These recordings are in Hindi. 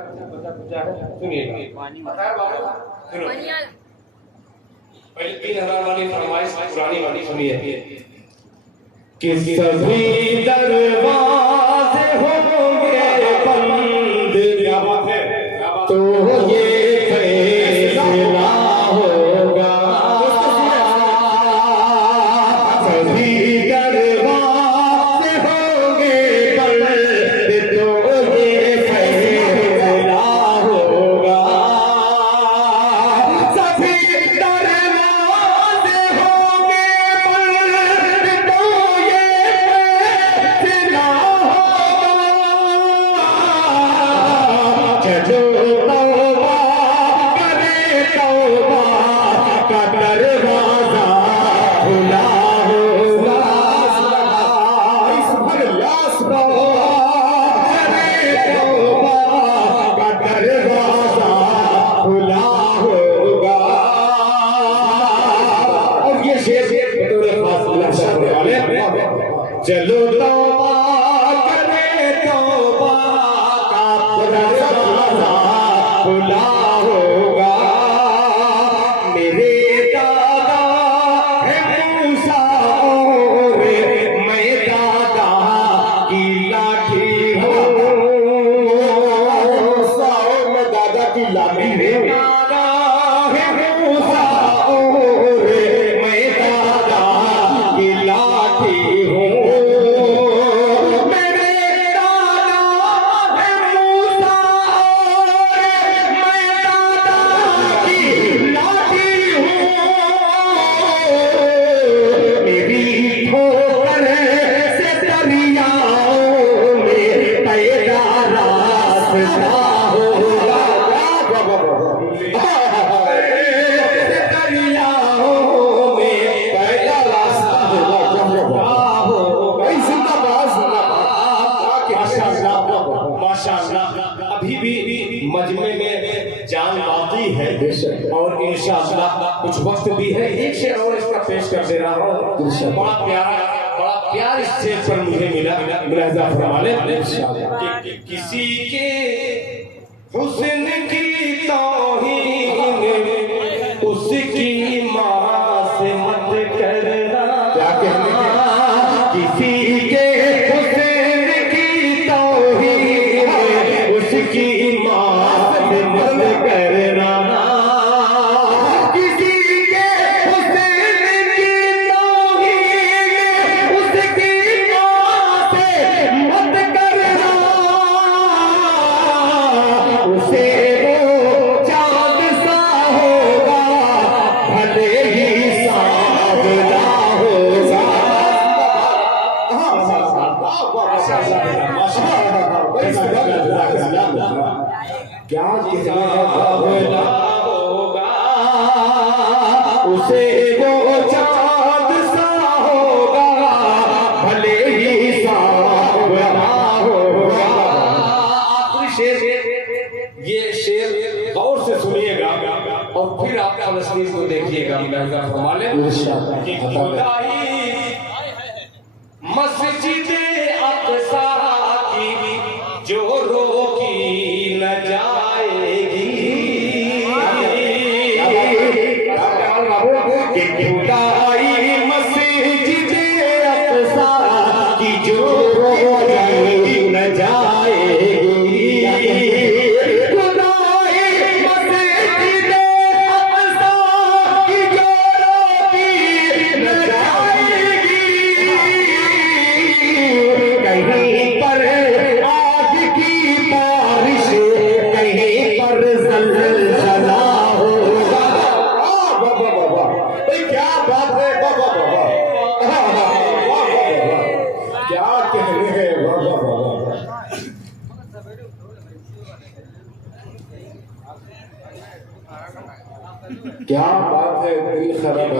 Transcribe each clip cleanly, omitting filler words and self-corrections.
सुनिए पहले 3000 वाली फरमाइश पुरानी वाली सुनिए कि सभी दरवाजे होंगे बंद। क्या बात है, तो ये फैसला होगा। सभी दरवाजे होंगे बंद, तो ये फैसला होगा। सभी दरवाजे होंगे बंद, तो ये फैसला होगा। चलो तौबा करे, तौबा का दरवाजा खुला होगा। करे तौबा का दरवाजा खुला होगा। और ये शेर बतौर खास अल्लाह शर्म वाले, चलो तौबा करे, तौबा का दरवाजा खुला होगा। मेरे दादा है मूसा और मैं दादा की लाठी हूँ। मैं दादा की लाठी हूँ। दादा है मूसा और मैं दादा की लाठी हूँ। मेरे दादा है मूसा और मैं दादा की लाठी हूँ। मेरी ठोकर से दरियाओं में पैदा रास्ता होगा। दरियाओं में पैदा रास्ता होगा। माशाअल्लाह, अभी भी मजमे में जान बाकी है और इंशाअल्लाह कुछ वक्त भी है। एक शेर और इसका पेश कर दे रहा हूँ। बड़ा प्यार इस शेर पर मुझे मिला। मुलाहिजा फरमा लें कि किसी के हुस्न की तौहीन उसकी माँ से मत करना। क्या कहने किसी के हुस्न की तौहीन उसकी माँ से मत करना। किसी के हुस्न की तौहीन उसकी माँ से मत करना। उसे वो चाँद सा होगा, भले ही सांवला होगा। क्या सांवला होगा। उसे वो चाँद सा होगा, भले ही सांवला होगा। आखिरी शेर, ये शेर गौर से सुनिएगा और फिर आप फलस्तीन को देखिएगा। कि खुदाई मस्जिद अक़सा की जो रोकी न जाएगी। कि खुदाई मस्जिद अक़सा की जो रोकी न जाएगी। क्या बात है, दिल खराब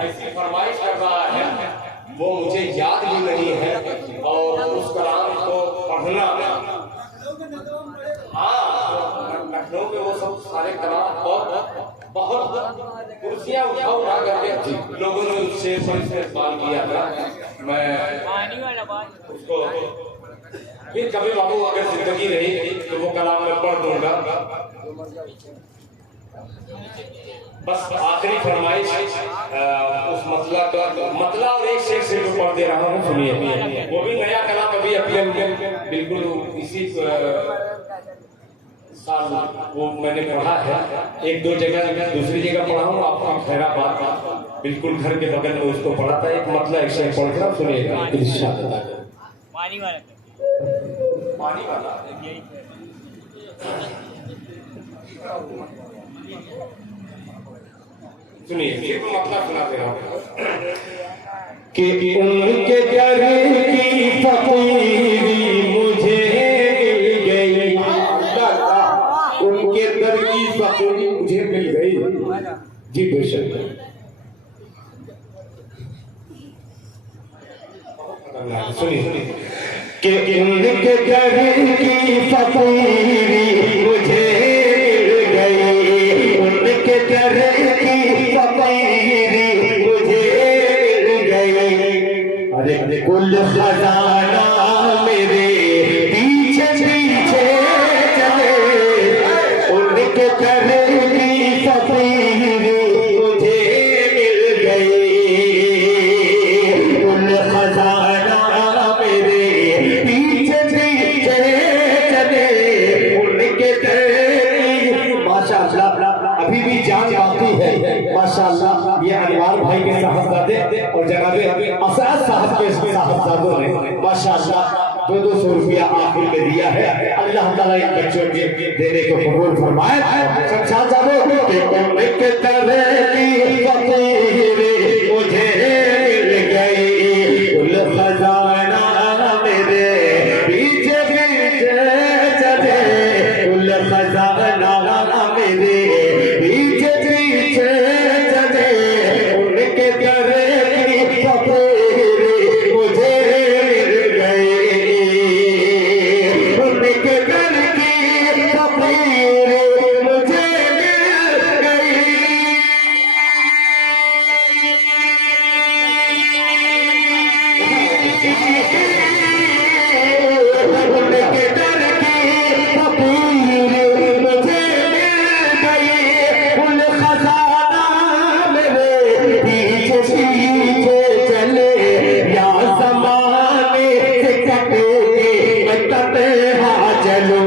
ऐसी फरमाइश कर रहा है। वो मुझे याद भी नहीं है और उस कलाम को पढ़ना, हाँ लखनऊ में वो सब सारे कलाम बहुत कुर्सियाँ उठा करके लोगों ने उससे इस्तेमाल किया था। मैं उसको फिर कभी बाबू अगर जिंदगी रही तो वो कलाम में बस आखिरी फरमाइश उस मतला और एक शेर से जो पढ़ दे रहा हूँ, सुनिए। वो भी नया कलाम अभी अपने बिल्कुल इसी साल वो मैंने पढ़ा है, एक दो जगह, दूसरी जगह पढ़ा हूँ, आपका खैराबाद बिल्कुल घर के बगल में उसको पढ़ा था। एक मतला एक शेर पढ़ कर सुनिएगा। पानी वाला सुनिए, फिर मतलब सुनाते रहो कि उनके दर की फकीरी मुझे मिल गई, उनके दर की फकीरी मुझे मिल गई। जी बेशक, सुनिए कि उनके दर की फकीरी मुझे मिल गई, उनके दर की फकीरी मुझे मिल गई। अरे कुल खजाना मेरे पीछे पीछे चले, उनके दर की फकीरी मुझे मिल गई। कुल खजाना मेरे पीछे पीछे चले, उनके दर की। माशाअल्लाह अभी भी जान बाकी है। माशाअल्लाह ये अनवार भाई के साहबजादे और जनाबे असद साहब के साहबजादों ने माशाअल्लाह 200 रुपया आखिर में दिया है। अल्लाह ताला इन बच्चों के देने को कबूल फरमाए। साहबजादों के उनके दर की फकीरी मुझे मिल गई, कुल खजाना मेरे पीछे पीछे चले, कुल खजाना मेरे पीछे पीछे चले, उनके दर की फकीरी मुझे मिल गई, उनके दर की फकीरी मुझे मिल गई। उनके दर की फकीरी मुझे मिल गई, कुल खजाना मेरे पीछे पीछे चले, या ज़माने से कटे मैं तन्हा चलो,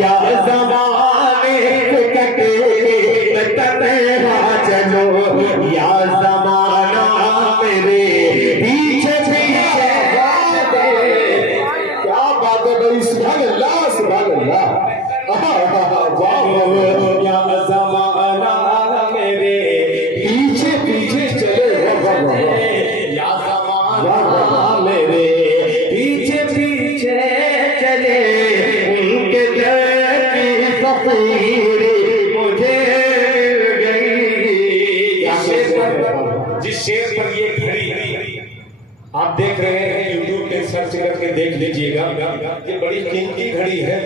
या ज़माने से कटे मैं तन्हा चलो, या ज़माना मेरे पीछे पीछे चले। क्या बात है भाई, सुभान अल्लाह सुभान अल्लाह। या ज़माना मेरे पीछे पीछे चले, या ज़माना मेरे पीछे पीछे चले, उनके दर की फकीरी मुझे मिल गई। जिस शेर पर ये घड़ी आप देख रहे हैं, यूट्यूब पे सर्च करके देख लीजिएगा, ये बड़ी कीमती घड़ी है।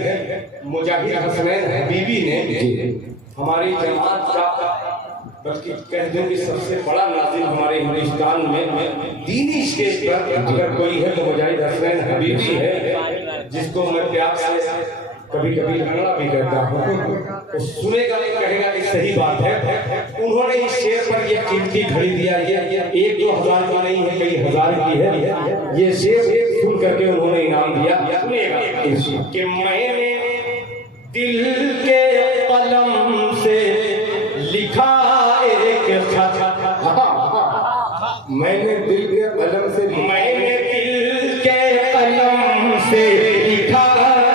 मुजाहिद हसनैन बीबी ने हमारी जमात का, बल्कि कह दूं कि सबसे बड़ा नाज़िम हमारे हिंदुस्तान में दीनी स्टेज पर अगर कोई है तो मुजाहिद हसनैन हबीबी है, जिसको मैं प्यार से कभी कभी लंगड़ा भी करता हूँ, तो सुनेगा नहीं, कहेगा कि सही बात है। उन्होंने इस शेर पर यह कीमती घड़ी दिया, ये 1-2 हज़ार का नहीं है, कई हजार की है। ये शेर सुन करके उन्होंने इनाम दिया। सुनिएगा कि मैंने दिल के कलम से लिखा एक खत, मैंने दिल के कलम से, मैंने दिल के कलम से लिखा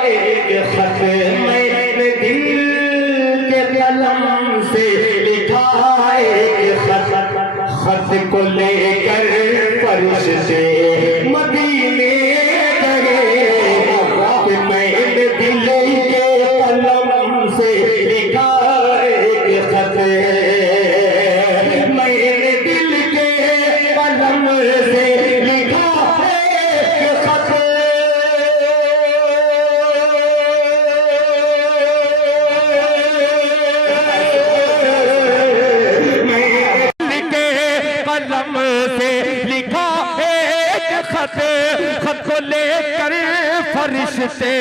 एक खत, मैंने दिल के कलम से लिखा एक खत, खत को लेकर फर्श से मदीने गए, कि मैंने दिल के कलम से लिखा एक खत, मैंने दिल के कलम से लिखा एक खत। कलम से लिखा एक खत, खत को लेकर फरिश्ते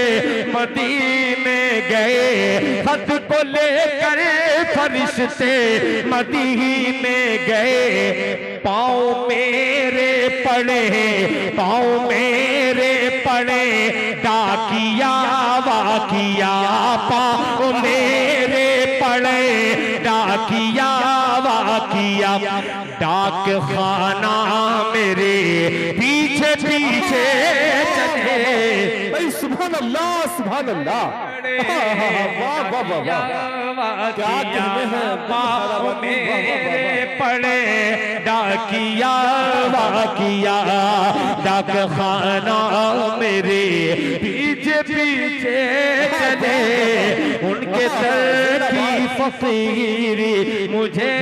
मदीने गए, खत को लेकर फरिश्ते मदीने गए। पाँव मेरे पड़े, पाँव मेरे पड़े, डाकिया वाकिया पाँव मेरे पड़े, डाकिया वाकिया। डाक खाना मेरे पीछे पीछे चले। सुभान अल्लाह, सुभान अल्लाह, वाह वाह वाह वाह, क्या कहने हैं। पाँव मेरे पड़े, डाकिया वाकिया। डाक खाना मेरे पीछे पीछे चले, उनके सर की फकीरी मुझे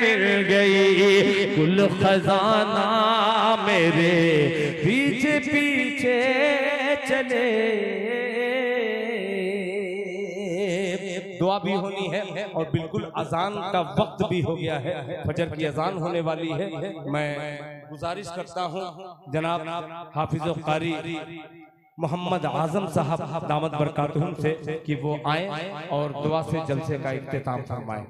मिल गई। कुल खजाना मेरे पीछे पीछे चले। दुआ भी होनी है और बिल्कुल अजान का वक्त भी हो गया है, फजर की अजान होने वाली है। मैं गुजारिश करता हूँ जनाब हाफिज कारी मोहम्मद आजम साहब दामद बरकातुहुम से कि वो आए और दुआ से जलसे का इख्तिताम फरमाएं।